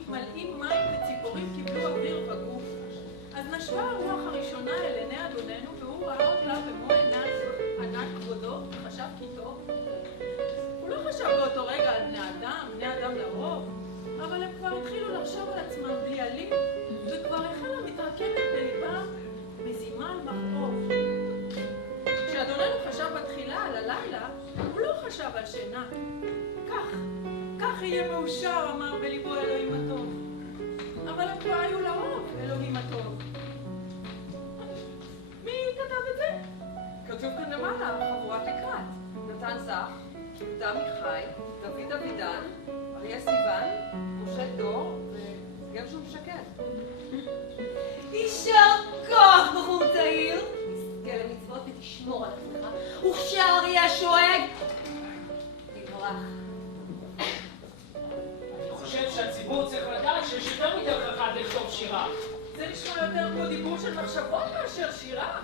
מתמלאים מים וציפורים קיבלו אוויר בגוף. אז נשבה הרוח הראשונה אל עיני אדוננו, והוא ראה אותה במו עיניו ענק כבודו, וחשב כי טוב. הוא לא חשב באותו רגע על בני אדם לרוב, אבל הם כבר התחילו לחשוב על עצמם בלילים, וכבר החלה מתרקמת בליבם מזימה על מרעוב. כשאדוננו חשב בתחילה על הלילה, הוא לא חשב על שינה. כך יהיה מאושר, אמר בליבו אלוהים הטוב. אבל הם כבר היו לרוב, אלוהים הטוב. מי כתב את זה? כתוב כאן למעלה, חבורת לקראת. נתן זך, יהודה עמיחי, דוד אבידן, אריה סיוון, משה דור וגרשום שקד. יישר כוח, בחור צעיר. תזכה למצוות ותשמור על עצמך, וכשאריה שואג תברך. אני חושב שהציבור צריך לדעת שיש יותר מדרך אחת לכתוב שירה. זה נשמע יותר כמו דיבור של מחשבות מאשר שירה.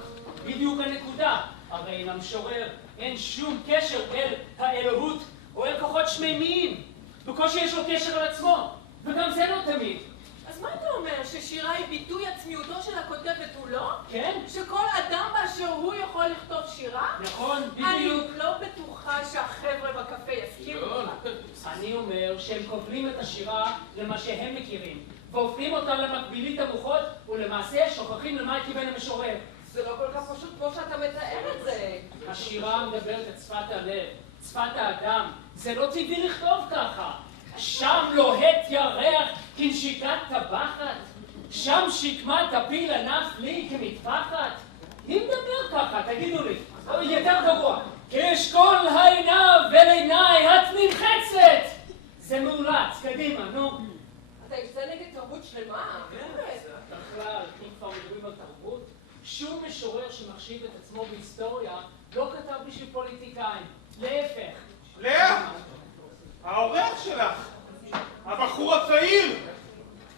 בדיוק הנקודה. הרי עם המשורר אין שום קשר אל האלוהות או אל כוחות שמימיים. בקושי יש לו קשר על עצמו, וגם זה לא תמיד. אז מה אתה אומר? ששירה היא ביטוי עצמיותו של הכותב ותו לא? כן. שכל אדם באשר הוא יכול לכתוב שירה? נכון, בדיוק. אני לא בטוחה שהחבר'ה בקפה יסכימו. אני אומר שהם כובלים את השירה למה שהם מכירים, והופכים אותה למקבילית המוחות, ולמעשה שוכחים למה התכוון המשורר. זה לא כל כך פשוט כמו שאתה מתאר את זה. השירה מדברת את שפת הלב, שפת האדם. זה לא טבעי לכתוב ככה. שם לוהט ירח כנשיקת טבחת, שם שקמת הפיל ענף לי כמטפחת. אם מדבר ככה, תגידו לי, יותר גרוע. כאשכול העיניו אל עיניי את נמחצת. זה מאולץ, קדימה, נו. אתה יוצא נגד תרבות שלמה? בכלל, אם כבר מדברים על תרבות, שום משורר שמחשיב את עצמו בהיסטוריה לא כתב בשביל פוליטיקאים. להפך. לאה? האורח שלך, הבחור הצעיר,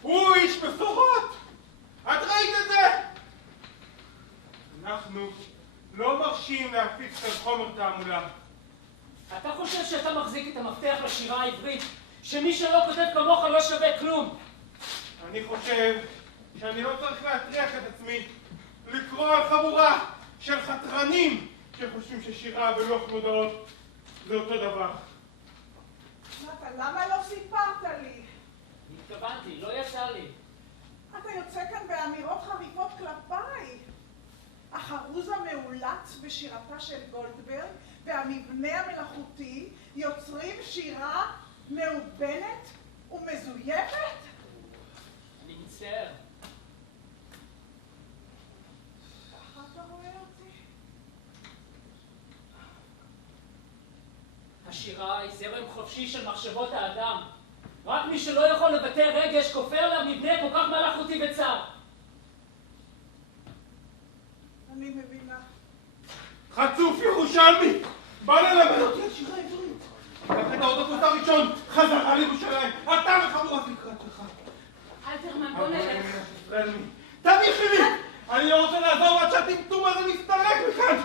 הוא איש בשורות. את ראית את זה? אנחנו לא מרשים להפיץ כאן חומר תעמולה. אתה חושב שאתה מחזיק את המפתח לשירה העברית, שמי שלא כותב כמוך לא שווה כלום? אני חושב שאני לא צריך להטריח את עצמי לקרוא על חבורה של חתרנים שחושבים ששירה ולוח מודעות זה אותו דבר. למה לא סיפרת לי? התכוונתי, לא יצא לי. אתה יוצא כאן באמירות חריפות כלפיי. החרוז המאולץ בשירתה של גולדברג והמבנה המלאכותי יוצרים שירה מאובנת ומזויפת? אני מצטער. ככה אתה רואה אותי? השירה היא זרם חופשי של מחשבות האדם. רק מי שלא יכול לבטא רגש כופר לה מבנה כל כך מלאכותי וצר. אני מבינה. חצוף ירושלמי! בא ללמד אותי על שירה עברית. לקח את האוטובוס הראשון, חזרה לירושלים. אתה וחבורת לקראת שלך. אלתרמן, בוא נלך. תניחי לי! אני לא רוצה לעזור עד שהטמטום הזה מסתלק מכאן!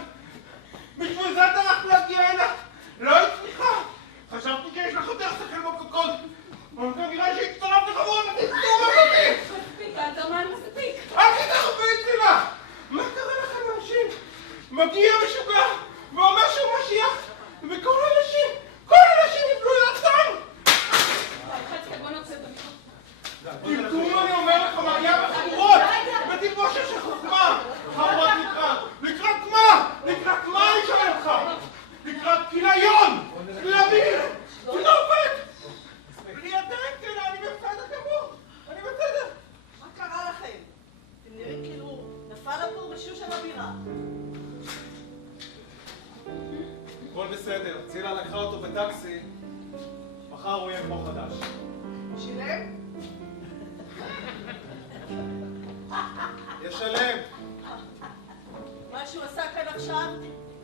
בשביל זה טרחת להגיע הנה! לא הצליחה! חשבתי שיש לך יותר שכל בקוקות! אבל כנראה שהצטרפת לחבורת הטמטום הזאת! מספיק, אלתרמן, מספיק. אל תתרביצי לה! מה קרה לכם אנשים? מגיע משוגע ואומר שהוא משיח וכל האנשים יפלו לעצם! חצי, בוא נוצא במשהו. טמטום אני אומר לך, מגיע בחבורות! בתלבושת של חוכמה! חבורת לקראת מה? לקראת מה אני שואל אותך? לקראת כיליון! כלבים! תינופת! בלי ידיים כאלה, אני בסדר גמור! אני בסדר! מה קרה לכם? אתם נראים כאילו נפל עבור בשיעור של הבירה. הכל בסדר, צילה לקחה אותו בטקסי, מחר הוא יהיה כמו חדש. שילם? ישלם. מה שהוא עשה כאן עכשיו,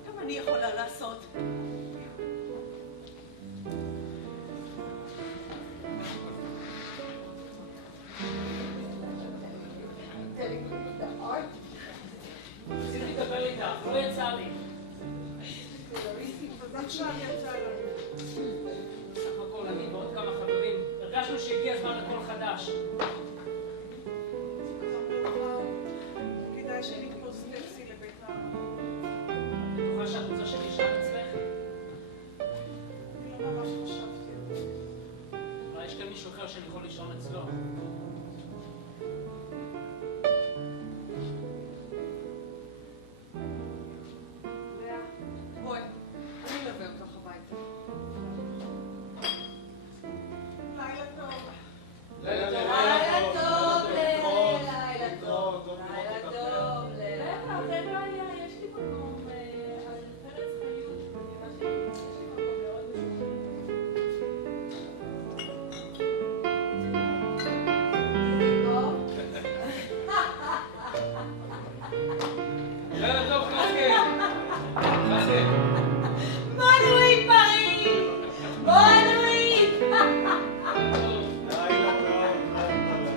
גם אני יכולה לעשות. רציתי לדבר איתך, לא יצא לי. אז עכשיו יצא לנו. סך הכל אני ועוד כמה חברים הרגשנו שהגיע הזמן לקול חדש. כדאי שנתפוס טקסי לביתה. בטוחה שאת רוצה שנשאר אצלך? אני לא ממש חשבתי. אולי יש כאן מישהו אחר שאני יכול לישון אצלו. לאה, בואי, אני אלווה אותך הביתה. לילה טוב. לילה טוב, לאה, לילה טוב. לילה טוב, לאה. חבר'ה, יש לי מקום על פרץ חיות. יש לי מקום מאוד לילה טוב, חסקל. חסקל. בונוית פריז! בונוית! לילה טוב, לילה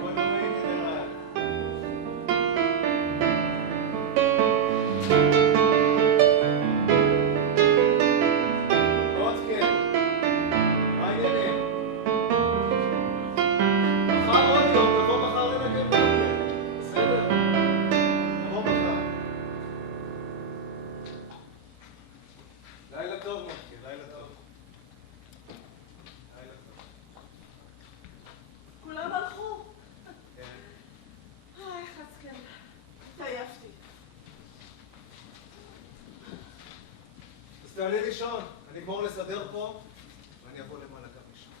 טוב, מה יצא? עוד כן, מה העניינים? מחר עוד יום, תבוא מחר לנגן גם כן, בסדר? תבוא מחר. לילה טוב, מותקי, לילה טוב. לילה טוב. כולם הלכו. כן. היי, חצקן. התעייפתי. אז תעלי לישון, אני אגמור לסדר פה, ואני אבוא למעלה גם לישון.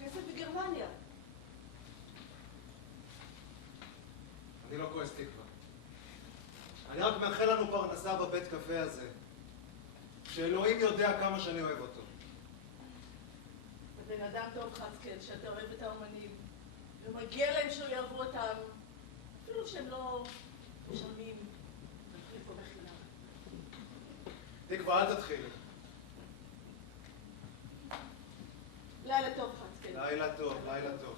כסף בגרמניה. אני לא כועס תקווה. אני רק מאחל לנו פרנסה בבית קפה הזה, שאלוהים יודע כמה שאני אוהב אותו. אתה בן אדם טוב, חצקן, שאתה אוהב את האומנים, ומגיע להם שהוא יעבור אותם, אפילו שהם לא משלמים. פה בחינם. תקווה, אל תתחילי. לילה טוב, חצקן. לילה טוב, לילה טוב.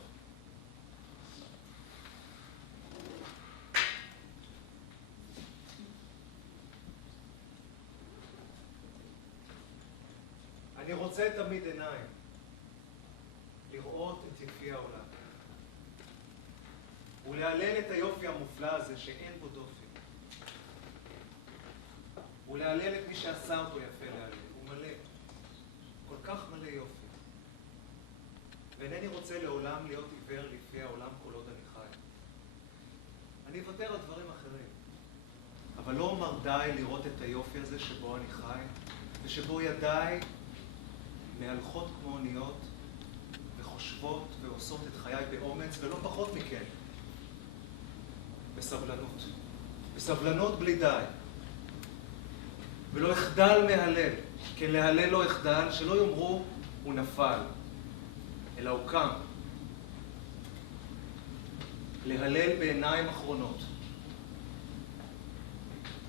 אני רוצה תמיד עיניים, לראות את יפי העולם, ולהלל את היופי המופלא הזה שאין בו דופן, ולהלל את מי שעשה אותו יפה להלל, הוא מלא, כל כך מלא יופי. ואינני רוצה לעולם להיות עיוור לפי העולם כל עוד אני חי. אני אוותר על דברים אחרים, אבל לא אומר די לראות את היופי הזה שבו אני חי, ושבו ידיי מהלכות כמו אוניות, וחושבות ועושות את חיי באומץ, ולא פחות מכן, בסבלנות. בסבלנות בלי די. ולא אחדל מהלל, כן להלל לא אחדל, שלא יאמרו הוא נפל, אלא הוא קם. להלל בעיניים אחרונות,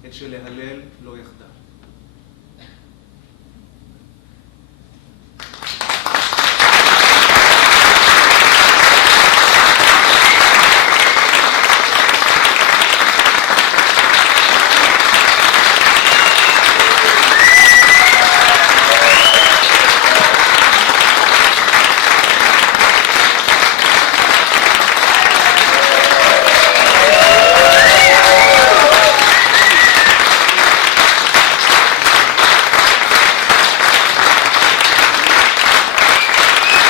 את שלהלל לא יחדל.